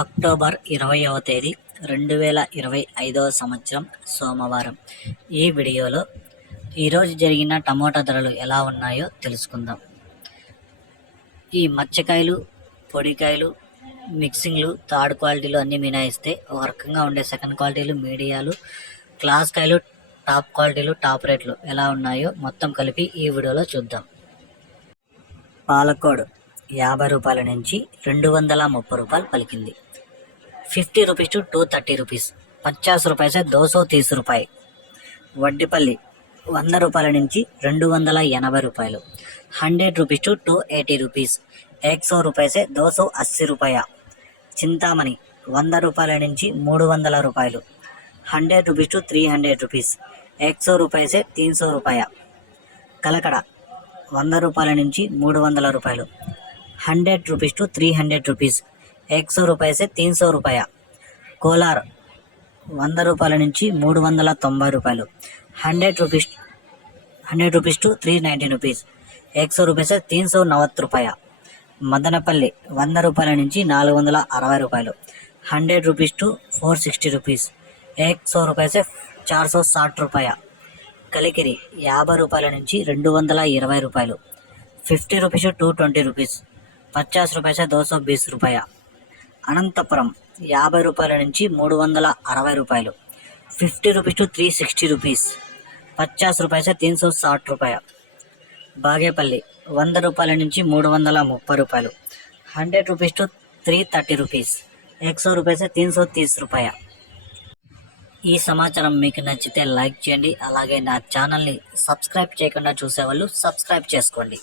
October 20వ తేదీ 2025వ సంవత్సరం సోమవారం. ఈ వీడియోలో ఈరోజు జరిగిన టమోటా ధరలు ఎలా ఉన్నాయో తెలుసుకుందాం. ఈ మచ్చకాయలు, పొడికాయలు, మిక్సింగ్లు, థర్డ్ క్వాలిటీలు అన్నీ మినాయిస్తే ఒక రకంగా ఉండే సెకండ్ క్వాలిటీలు, మీడియాలు, క్లాస్ కాయలు, టాప్ క్వాలిటీలు, టాప్ రేట్లు ఎలా ఉన్నాయో మొత్తం కలిపి ఈ వీడియోలో చూద్దాం. పాలకోడ్ 50 రూపాయల నుంచి 230 రూపాయలు పలికింది. 50 rupees to 230 rupees, 50 रुपए से 230 रुपए. వడ్డిపల్లి 100 రూపాయల నుంచి 280 రూపాయలు. 100 rupees to 280 rupees, 100 रुपए से 280 रुपया. చింతామణి 100 రూపాయల నుంచి 300 రూపాయలు. 100 rupees to 300 rupees, 100 रुपए से 300 रुपया. కలకడ 100 రూపాయల నుంచి 300 రూపాయలు. 100 rupees to 300 rupees, 100 रुपए से 300 रुपया. కోలార్ 100 రూపాయల నుంచి 390 రూపాయలు. 100 rupees to 390 rupees, 100 रुपए से 390 रुपया. మదనపల్లి 100 రూపాయల నుంచి 460 రూపాయలు. 100 rupees to 460 rupees, 100 रुपए से 460 रुपया. కలికిరి 50 రూపాయల నుంచి 220 రూపాయలు. 50 rupees to 220 rupees, 50 रुपए से 220 रुपया. అనంతపురం 50 రూపాయల నుంచి 360 రూపాయలు. 50 rupees to 360 rupees, 50 रुपए से 360 रुपया. బాగేపల్లి 100 రూపాయల నుంచి 330 రూపాయలు. 100 rupees to 330 rupees, 100 रुपए से 330 रुपया. ఈ సమాచారం మీకు నచ్చితే లైక్ చేయండి. అలాగే నా ఛానల్ని సబ్స్క్రైబ్ చేయకుండా చూసేవాళ్ళు సబ్స్క్రైబ్ చేసుకోండి.